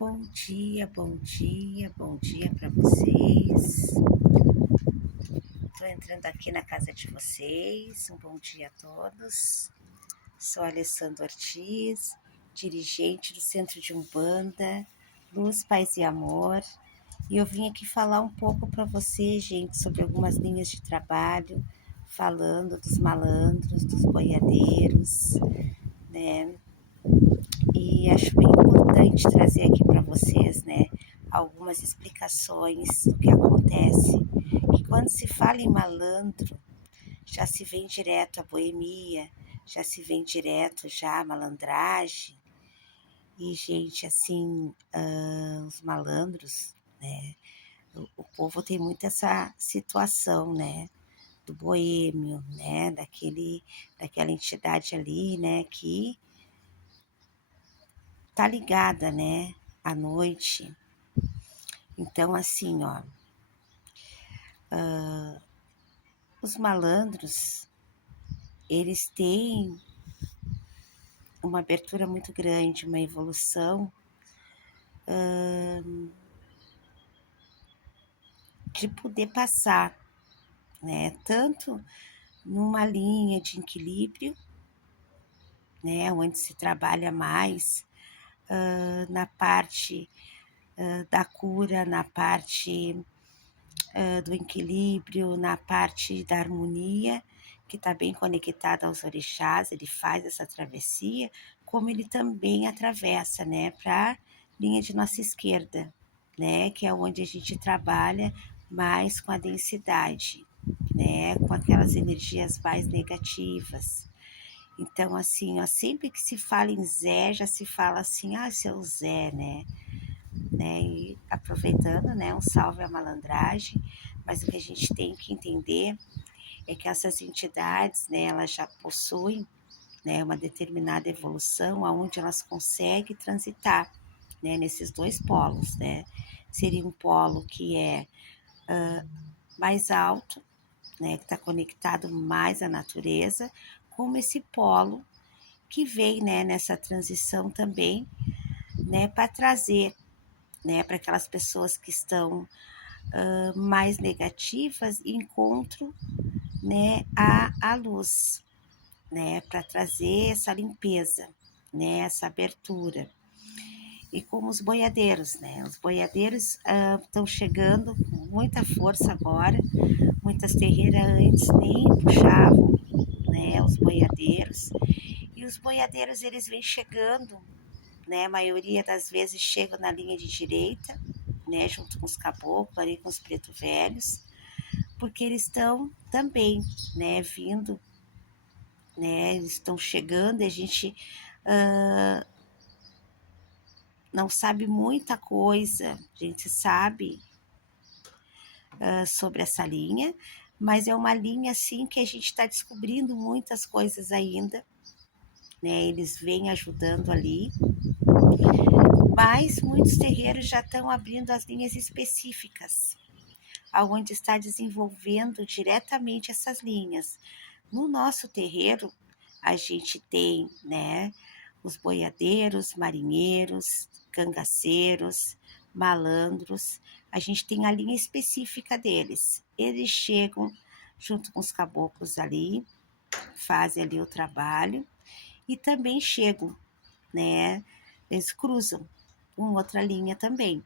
Bom dia, bom dia, bom dia para vocês. Estou entrando aqui na casa de vocês. Um bom dia a todos. Sou Alessandra Ortiz, dirigente do Centro de Umbanda, Luz, Paz e Amor. E eu vim aqui falar um pouco para vocês, gente, sobre algumas linhas de trabalho, falando dos malandros, dos boiadeiros, né? E acho bem importante trazer aqui para vocês, né, algumas explicações do que acontece. Que quando se fala em malandro, já se vem direto a boemia, já se vem direto já a malandragem. E, gente, assim, os malandros, né, o povo tem muito essa situação, né, do boêmio, né, daquela entidade ali, né, que tá ligada, né, à noite. Então, assim, ó, os malandros, eles têm uma abertura muito grande, uma evolução de poder passar, né, tanto numa linha de equilíbrio, né, onde se trabalha mais na parte da cura, na parte do equilíbrio, na parte da harmonia, que está bem conectada aos orixás. Ele faz essa travessia, como ele também atravessa, né, para a linha de nossa esquerda, né, que é onde a gente trabalha mais com a densidade, né, com aquelas energias mais negativas. Então, assim, ó, sempre que se fala em Zé, já se fala assim, seu Zé, né? E aproveitando, né, um salve à malandragem, mas o que a gente tem que entender é que essas entidades, né, elas já possuem, né, uma determinada evolução aonde elas conseguem transitar, né, nesses dois polos, né? Seria um polo que é mais alto, né, que está conectado mais à natureza, como esse polo que vem, né, nessa transição também, né, para trazer, né, para aquelas pessoas que estão mais negativas, encontro, né, a luz, né, para trazer essa limpeza, né, essa abertura. E como os boiadeiros, né, os boiadeiros estão chegando com muita força agora. Muitas terreiras antes nem puxavam, né, os boiadeiros. E os boiadeiros, eles vêm chegando, né, a maioria das vezes chegam na linha de direita, né, junto com os caboclos, ali com os preto velhos, porque eles estão também, né, vindo, né, eles estão chegando. E a gente não sabe muita coisa, a gente sabe sobre essa linha, mas é uma linha assim que a gente está descobrindo muitas coisas ainda, né, eles vêm ajudando ali, mas muitos terreiros já estão abrindo as linhas específicas, aonde está desenvolvendo diretamente essas linhas. No nosso terreiro, a gente tem, né, os boiadeiros, marinheiros, cangaceiros, malandros. A gente tem a linha específica deles. Eles chegam junto com os caboclos ali, fazem ali o trabalho e também chegam, né, eles cruzam com outra linha também,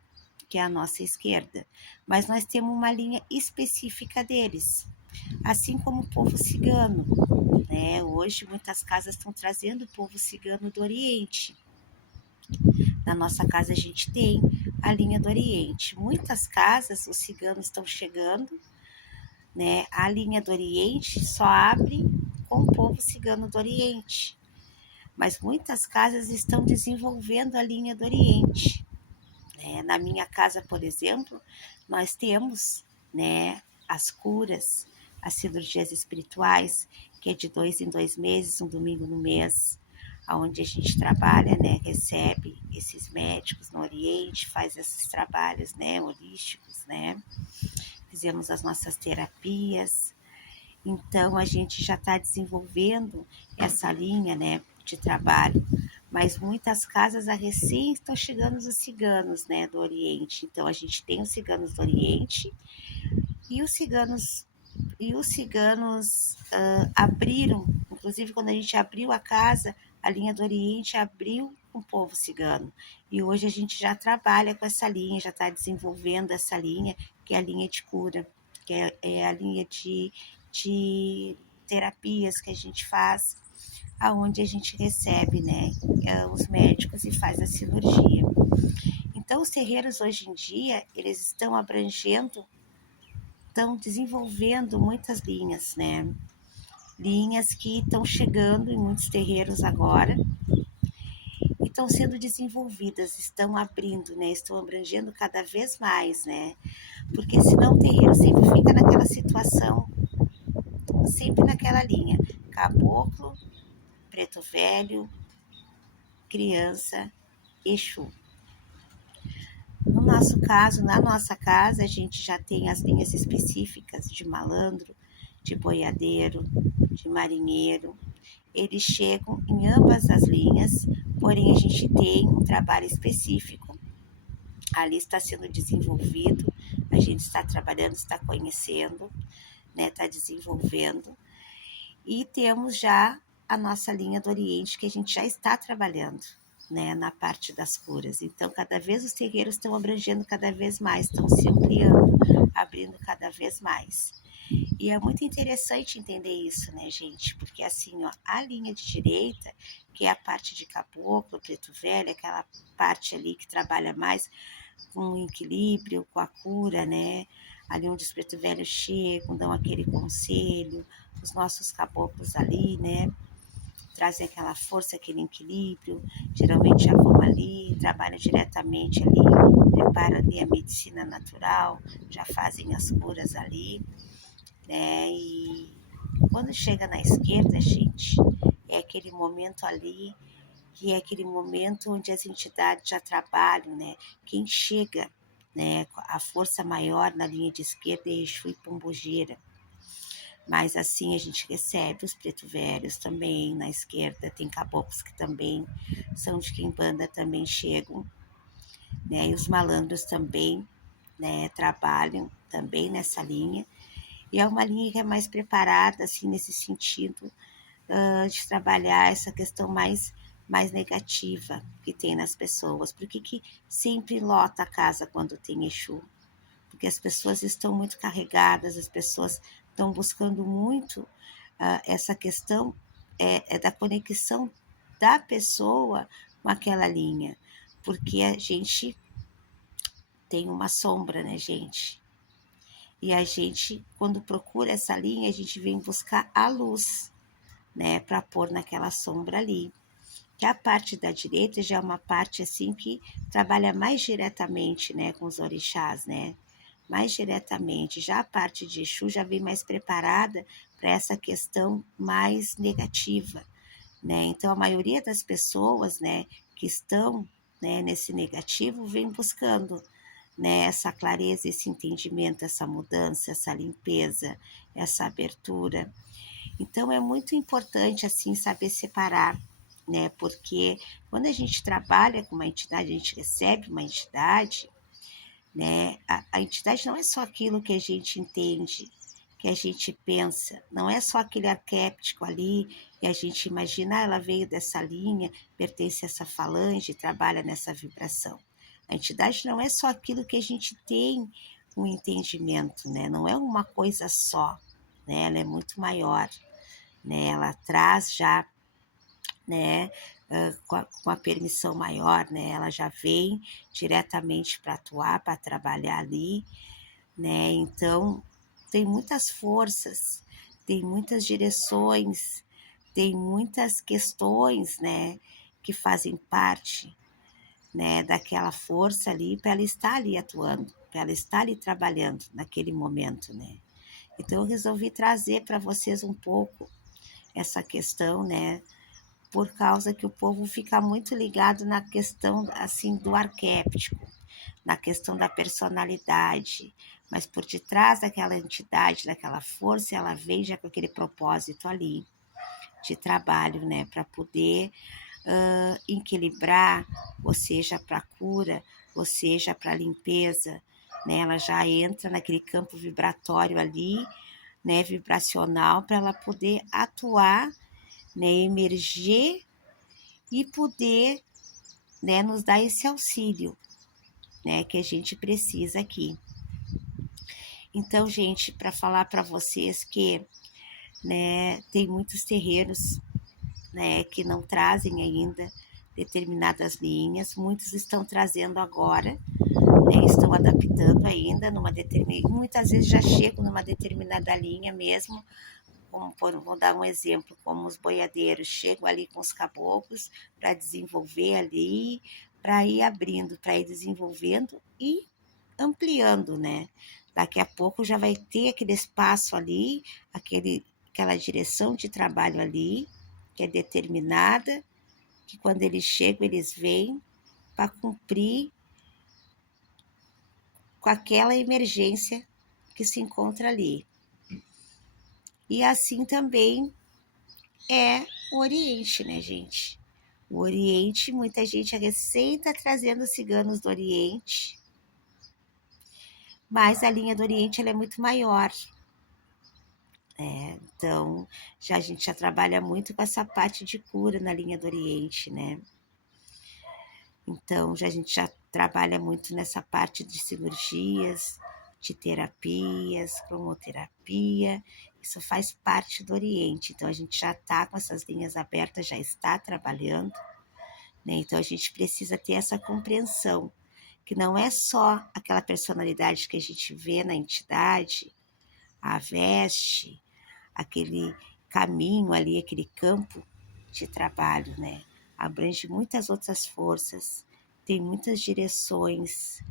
que é a nossa esquerda. Mas nós temos uma linha específica deles, assim como o povo cigano, né? Hoje muitas casas estão trazendo o povo cigano do Oriente. Na nossa casa a gente tem a linha do Oriente. Muitas casas os ciganos estão chegando, né? A linha do Oriente só abre com o povo cigano do Oriente. Mas muitas casas estão desenvolvendo a linha do Oriente. Na minha casa, por exemplo, nós temos, né, as curas, as cirurgias espirituais, que é de 2 em 2 meses, um domingo no mês, onde a gente trabalha, né, recebe esses médicos no Oriente, faz esses trabalhos, né, holísticos, né, fizemos as nossas terapias. Então a gente já está desenvolvendo essa linha, né, de trabalho, mas muitas casas a recém estão chegando os ciganos, né, do Oriente. Então a gente tem os ciganos do Oriente e os ciganos abriram, inclusive quando a gente abriu a casa, a linha do Oriente abriu com o povo cigano. E hoje a gente já trabalha com essa linha, já está desenvolvendo essa linha, que é a linha de cura, que é a linha de terapias que a gente faz, aonde a gente recebe, né, os médicos e faz a cirurgia. Então, os terreiros hoje em dia, eles estão desenvolvendo muitas linhas, né? Linhas que estão chegando em muitos terreiros agora e estão sendo desenvolvidas, estão abrindo, né? Estão abrangendo cada vez mais, né? Porque senão o terreiro sempre fica naquela situação, sempre naquela linha: caboclo, preto velho, criança, Exu. No nosso caso, na nossa casa, a gente já tem as linhas específicas de malandro, de boiadeiro, de marinheiro. Eles chegam em ambas as linhas, porém a gente tem um trabalho específico. Ali está sendo desenvolvido, a gente está trabalhando, está conhecendo, né, está desenvolvendo. E temos já a nossa linha do Oriente, que a gente já está trabalhando, né, na parte das curas. Então, cada vez os terreiros estão abrangendo cada vez mais, estão se ampliando, abrindo cada vez mais. E é muito interessante entender isso, né, gente? Porque assim, ó, a linha de direita, que é a parte de caboclo, preto velho, aquela parte ali que trabalha mais com o equilíbrio, com a cura, né? Ali onde os preto velhos chegam, dão aquele conselho, os nossos caboclos ali, né? Trazem aquela força, aquele equilíbrio. Geralmente já vão ali, trabalham diretamente ali, preparam ali a medicina natural, já fazem as curas ali, né? E quando chega na esquerda, gente, é aquele momento ali, que é aquele momento onde as entidades já trabalham, né? Quem chega, né, a força maior na linha de esquerda é Exu e Pombogira. Mas assim a gente recebe os preto velhos também na esquerda, tem caboclos que também são de quimbanda, também chegam, né? E os malandros também, né, trabalham também nessa linha. E é uma linha que é mais preparada, assim, nesse sentido, de trabalhar essa questão mais negativa que tem nas pessoas. Por que sempre lota a casa quando tem Exu? Porque as pessoas estão muito carregadas, as pessoas estão buscando muito essa questão da conexão da pessoa com aquela linha. Porque a gente tem uma sombra, né, gente? E a gente, quando procura essa linha, a gente vem buscar a luz, né, para pôr naquela sombra ali. Que a parte da direita já é uma parte assim que trabalha mais diretamente, né, com os orixás, né? Mais diretamente. Já a parte de Exu já vem mais preparada para essa questão mais negativa, né? Então a maioria das pessoas, né, que estão, né, nesse negativo vem buscando, né, essa clareza, esse entendimento, essa mudança, essa limpeza, essa abertura. Então é muito importante assim saber separar, né? Porque quando a gente trabalha com uma entidade, a gente recebe uma entidade, né? A entidade não é só aquilo que a gente entende, que a gente pensa, não é só aquele arquétipo ali e a gente imagina, ela veio dessa linha, pertence a essa falange, trabalha nessa vibração. A entidade não é só aquilo que a gente tem um entendimento, né? Não é uma coisa só, né? Ela é muito maior, né? Ela traz já, né, com a permissão maior, né? Ela já vem diretamente para atuar, para trabalhar ali, né? Então tem muitas forças, tem muitas direções, tem muitas questões, né, que fazem parte, né, daquela força ali para ela estar ali atuando, para ela estar ali trabalhando naquele momento, né? Então eu resolvi trazer para vocês um pouco essa questão, né, por causa que o povo fica muito ligado na questão assim do arquétipo, na questão da personalidade, mas por detrás daquela entidade, daquela força, ela vem já com aquele propósito ali de trabalho, né, para poder equilibrar, ou seja, para cura, ou seja, para limpeza, né? Ela já entra naquele campo vibratório ali, né, vibracional, para ela poder atuar, né, emerger e poder, né, nos dar esse auxílio, né, que a gente precisa aqui. Então, gente, para falar para vocês que, né, tem muitos terreiros, né, que não trazem ainda determinadas linhas, muitos estão trazendo agora, né, estão adaptando ainda numa determinada, muitas vezes já chegam numa determinada linha mesmo, como vou dar um exemplo, como os boiadeiros chegam ali com os caboclos para desenvolver ali, para ir abrindo, para ir desenvolvendo e ampliando, né? Daqui a pouco já vai ter aquele espaço ali, aquela direção de trabalho ali, que é determinada, que quando eles chegam, eles vêm para cumprir com aquela emergência que se encontra ali. E assim também é o Oriente, né, gente? O Oriente, muita gente recém está trazendo ciganos do Oriente, mas a linha do Oriente ela é muito maior. Então, a gente já trabalha muito com essa parte de cura na linha do Oriente, né? Então, a gente já trabalha muito nessa parte de cirurgias, de terapias, cromoterapia, isso faz parte do Oriente. Então, a gente já está com essas linhas abertas, já está trabalhando, né? Então, a gente precisa ter essa compreensão, que não é só aquela personalidade que a gente vê na entidade, a veste, aquele caminho ali, aquele campo de trabalho, né? Abrange muitas outras forças, tem muitas direções,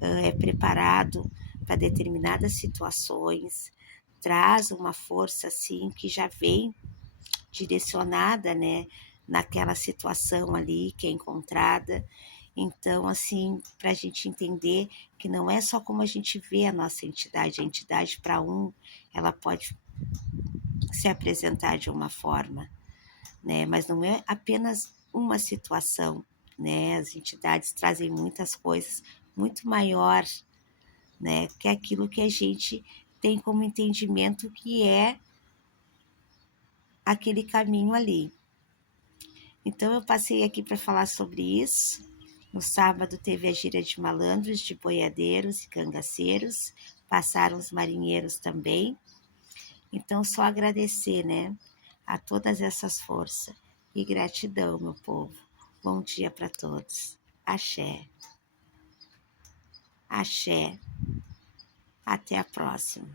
é preparado para determinadas situações, traz uma força assim que já vem direcionada, né, naquela situação ali que é encontrada. Então, assim, para a gente entender que não é só como a gente vê a nossa entidade, a entidade para um, ela pode se apresentar de uma forma, né? Mas não é apenas uma situação, né? As entidades trazem muitas coisas muito maior, né? Que aquilo que a gente tem como entendimento que é aquele caminho ali. Então eu passei aqui para falar sobre isso. No sábado teve a gira de malandros, de boiadeiros e cangaceiros, passaram os marinheiros também. Então só agradecer, né, a todas essas forças. E gratidão, meu povo. Bom dia para todos. Axé. Axé. Até a próxima.